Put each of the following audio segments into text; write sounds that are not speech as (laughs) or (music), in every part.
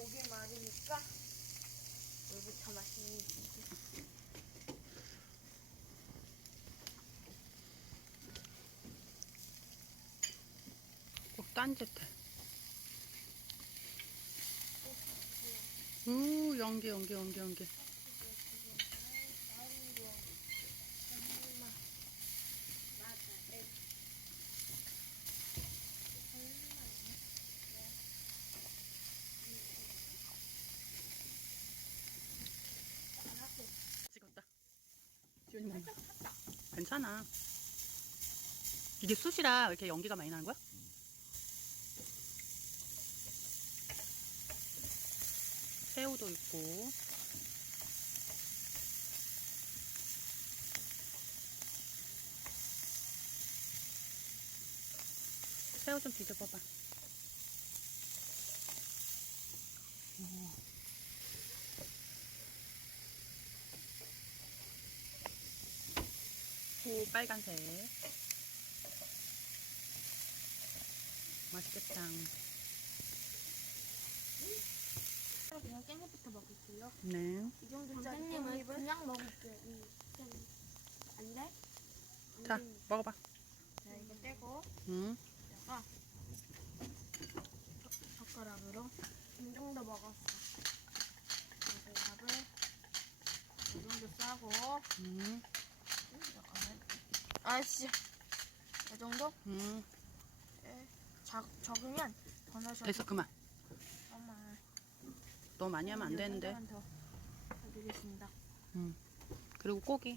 목이 마르니까 물부터 마시니 꼭 딴짓해. 우, 연기, 연기, 연기, 연기. 뭐 괜찮아. 이게 숯이라 이렇게 연기가 많이 나는 거야? 새우도 있고. 새우 좀 뒤집어봐. 오, 빨간색. 맛있겠다. 그냥 깻잎부터 먹을게요. 네. 이 정도 선생님은 그냥 먹을게요. 이 깻잎. 안 돼? 안 자, 돼. 먹어봐. 자, 이거 떼고 응. 여기다가 젓가락으로 이 정도 먹었어. 그래서 밥을 이 정도 싸고 응. 음. 아씨, 이 정도? 응. 예. 작 적으면 더 넣으셔도 됐어, 그만. 잠깐만. 너무 많이 하면 안 되는데. 한 더. 드리겠습니다. 응. 그리고 고기.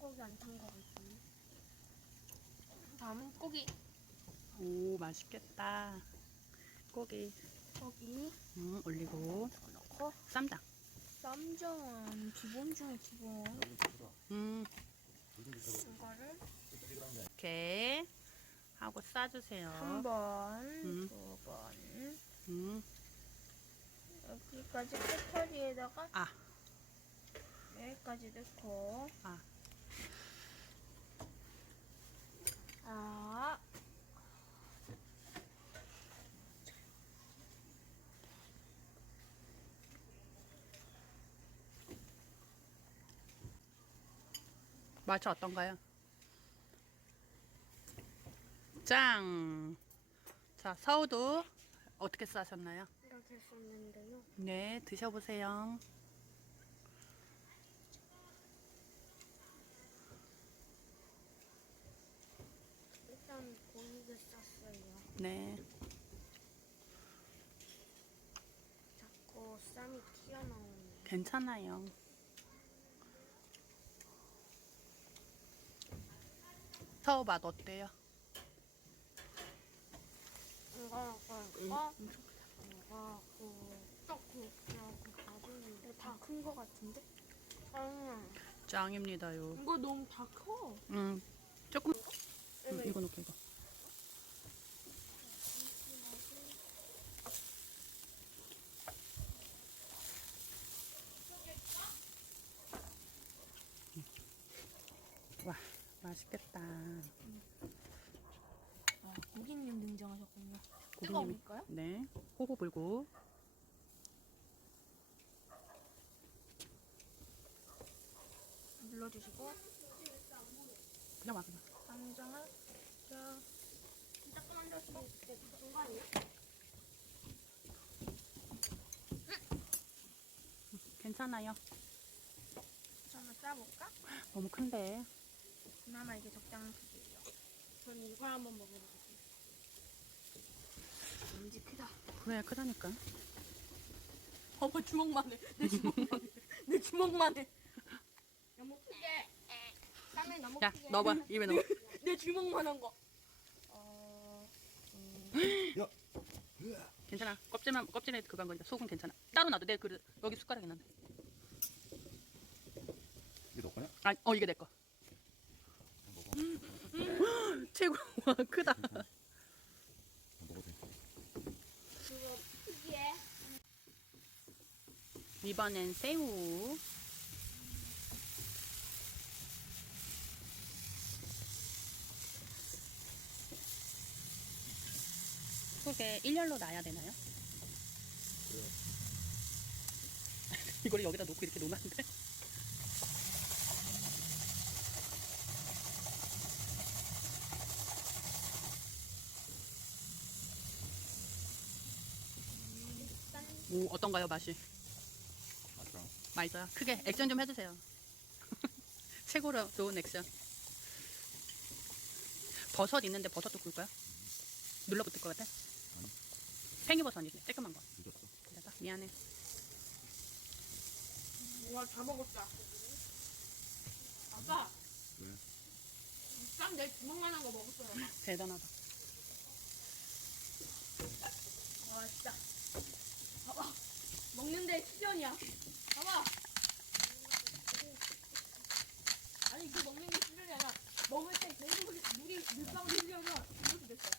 고기 안탄거 같은데. 다음은 고기. 오, 맛있겠다. 고기. 고기 응, 올리고. 넣고 쌈장. 쌈장은 기본 중에 기본. 응. 이거를 이렇게 하고 싸주세요. 한 번, 음. 두 번. 응. 여기까지 꼬파리에다가 아, 여기까지 넣고. 아. 아. 맛이 어떤가요? 짱! 자, 서우도 어떻게 싸셨나요? 이렇게 썼는데요. 네, 드셔보세요. 일단 고기를 쌌어요. 네. 자꾸 쌈이 튀어나오네. 괜찮아요. 서우 맛 어때요? 이거, 이거, 이거, 그 가슴이 다큰 거 같은데? 아, 짱입니다요. 이거 너무 다 커. 음, 조금. 음, 이거 넣게, 이거. 음. 와, 맛있겠다. 아, 고객님 등장하셨군요. 뜨거울까요? 네. 호호 불고. 눌러주시고, 그냥 와, 그냥. 간장을, 자, 조금만 더 주고, 된거 아니야? 괜찮아요. 한번 짜볼까? 너무 큰데. 그나마 이게 적당한 크기예요. 전 이걸 한번 먹어보겠습니다. 왠지 크다. 그래, 크다니까. 어머 주먹만 해. 내 주먹만 해. 내 주먹만 해. 너무 크게. 쌈을 너무 야, 크게. 넣어봐. 입에 넣어. 내 주먹만 한 거. 어, 괜찮아. 껍질만, 껍질에 그거 한 거니까 속은 괜찮아. 따로 놔둬. 내 그릇. 여기 숟가락이 있는데. 이게 너 거냐? 아, 어, 이게 내 거. 먹어. (laughs) 최고. 와, 크다. 먹어도 돼. 그거 크게. 이번엔 새우. 속에 일렬로 놔야 되나요? (laughs) 이걸 여기다 놓고 이렇게 놓는데 오 어떤가요 맛이? 맞죠? 맛있어요? 크게 액션 좀 해주세요 (laughs) 최고로 좋은 액션 버섯 있는데 버섯도 굴까요? 눌러붙을 것 같아? 팽이버섯 아니지? 쬐끄만 거 늦었어. 그래서 미안해 와, 다 먹었다. 아빠, 왜? 딱내 주먹만한 거 먹었어요. 막. 대단하다 와, 진짜. 봐봐. 먹는데 시전이야. 봐봐. 아니, 그 먹는 게 시전이 아니라 먹을 때 계속 물이 물방울 흘려서 이렇게 됐어.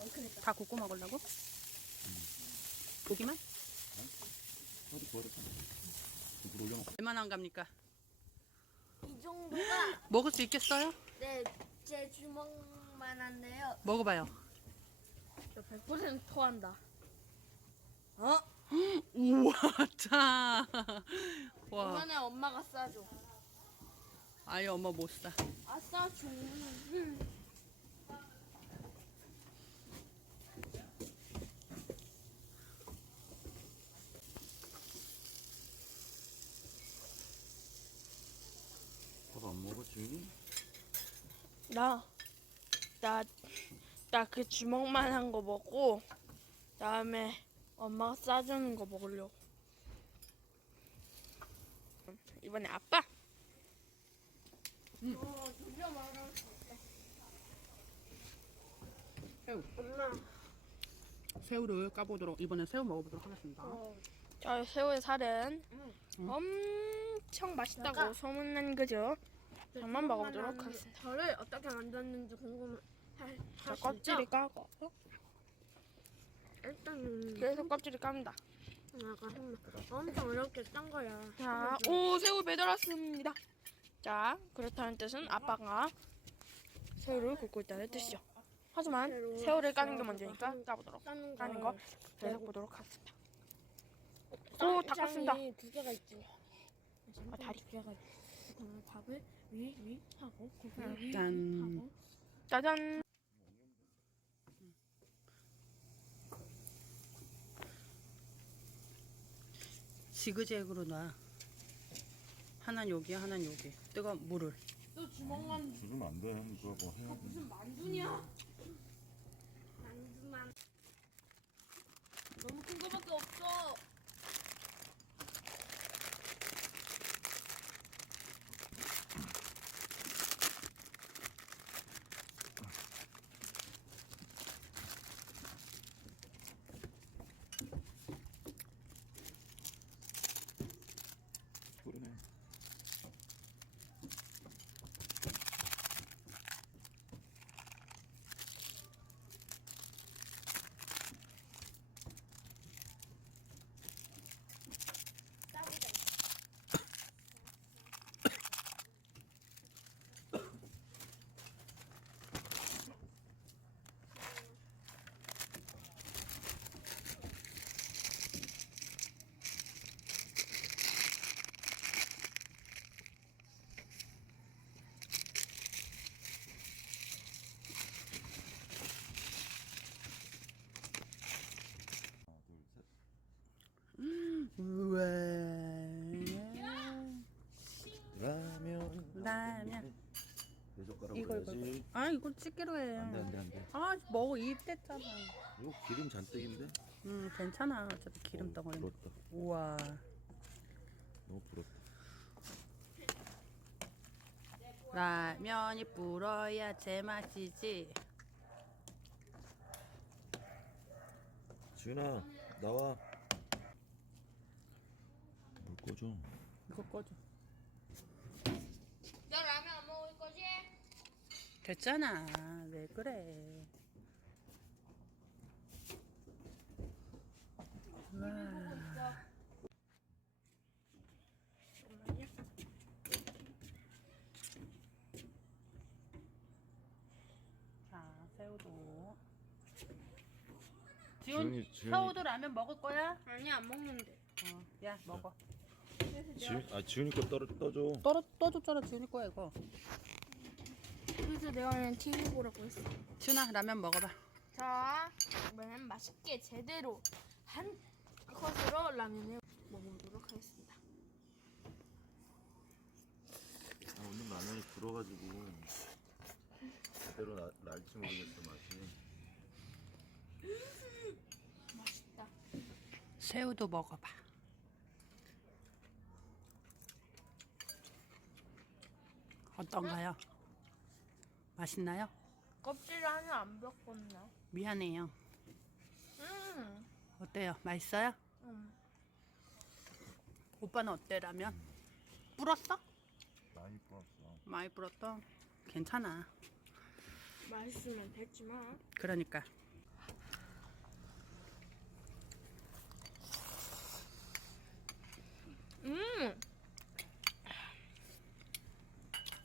얼큰했다. 다 굽고 먹으려고? 고기만? 얼마나 안 갑니까? 이 정도가 먹을 수 있겠어요? 네, 제 주먹만한데요. 먹어봐요 저 100% 토한다. 우와 짜 와, 이번에 엄마가 싸줘. 아예 엄마 못 사. 아, 싸 줘. 밥 안 먹어, 지훈이? 나, 나, 나 그 주먹만 한 거 먹고, 다음에 엄마가 싸주는 거 먹으려고. 이번에 아빠? 어. 새우. 엄마. 새우를 까보도록 이번엔 새우 먹어보도록 하겠습니다. 어, 저 새우의 살은 응. 엄청 맛있다고 약간- 소문난 거죠. 한번 먹어보도록 하겠습니다. 저를 어떻게 만졌는지 궁금해. 껍질이? 까고, 일단은 그래서 껍질이 깝니다. 정말 엄청 어렵게 짠 거야. 자, 오, 새우 매달았습니다. 자, 그렇다는 뜻은 아빠가 새우를 굽고 있다는 뜻이죠. 하지만 새우를 까는 게 먼저니까 까보도록 까는 거 계속 보도록 하겠습니다. 오, 다 깠습니다. 두 개가 있지. 아, 다리. 두 개가 있지. 그다음에 밥을 위위 하고 고기를 응. 위, 위 짠. 하고 짜잔. 지그재그로 놔. 하나는 여기, 하나는 여기. 뜨거운 물을. 또 주먹만 주면 안 돼. 그거 뭐 해야 돼. 무슨 만두냐? 만두만 너무 큰 거밖에 없어. 그러네. 하나, 둘, 셋. 우와. 라면. 라면. 내 젓가락 이거, 올려야지. 아, 이거 집게로 해. 안 돼, 안 돼, 안 돼. 아, 먹어. 입 뗐잖아. 이거 기름 잔뜩인데? 음, 괜찮아. 어차피 기름 어, 덩어리. 불었다. 우와. 너무 불었다. 라면이 불어야 제맛이지. 지훈아, 나와. 물 꺼줘. 이거 꺼줘. 너 라면 안 먹을 거지? 됐잖아. 왜 그래. 와. 자, 새우도. 지훈, 지훈이- 지훈이- 새우도 라면 먹을 거야? 아니 안 먹는데. 어, 야, 먹어. 지훈, 아 지훈이 거 떨어 떠줘. 떨어, 떠줬잖아, 지훈이 거야, 이거. 그래서 내가 그냥 TV 보라고 했어. 지훈아 라면 먹어봐. 자, 이번엔 맛있게 제대로 한 컷으로 라면을 먹어보도록 하겠습니다. 아, 오늘 라면이 불어가지고 제대로 나, 날지 모르겠어 맛이. 맛있다. 새우도 먹어봐. 어떤가요? 맛있나요? 껍질 안에 안 벗겼나? 미안해요. 음, 어때요? 맛있어요? 음. 오빠는 어때 라면? 불었어? 많이 불었어. 많이 불었어. 괜찮아. 맛있으면 됐지만. 그러니까. 음.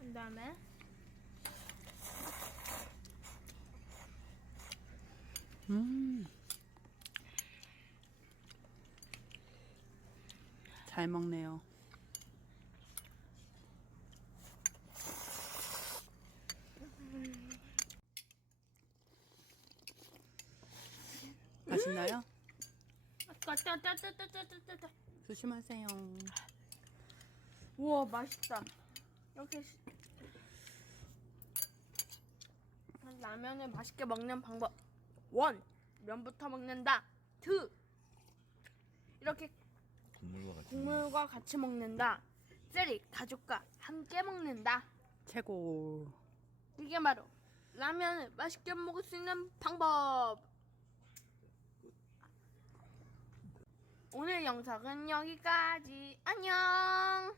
그다음에 잘 먹네요. 맛있나요? 따따따따따따따. 조심하세요. 우와 맛있다. 이렇게 시- 라면을 맛있게 먹는 방법 원 면부터 먹는다. 투 이렇게 국물과 같이. 국물과 같이 먹는다. 쓰리 가족과 함께 먹는다. 최고. 이게 바로 라면을 맛있게 먹을 수 있는 방법. 오늘 영상은 여기까지. 안녕.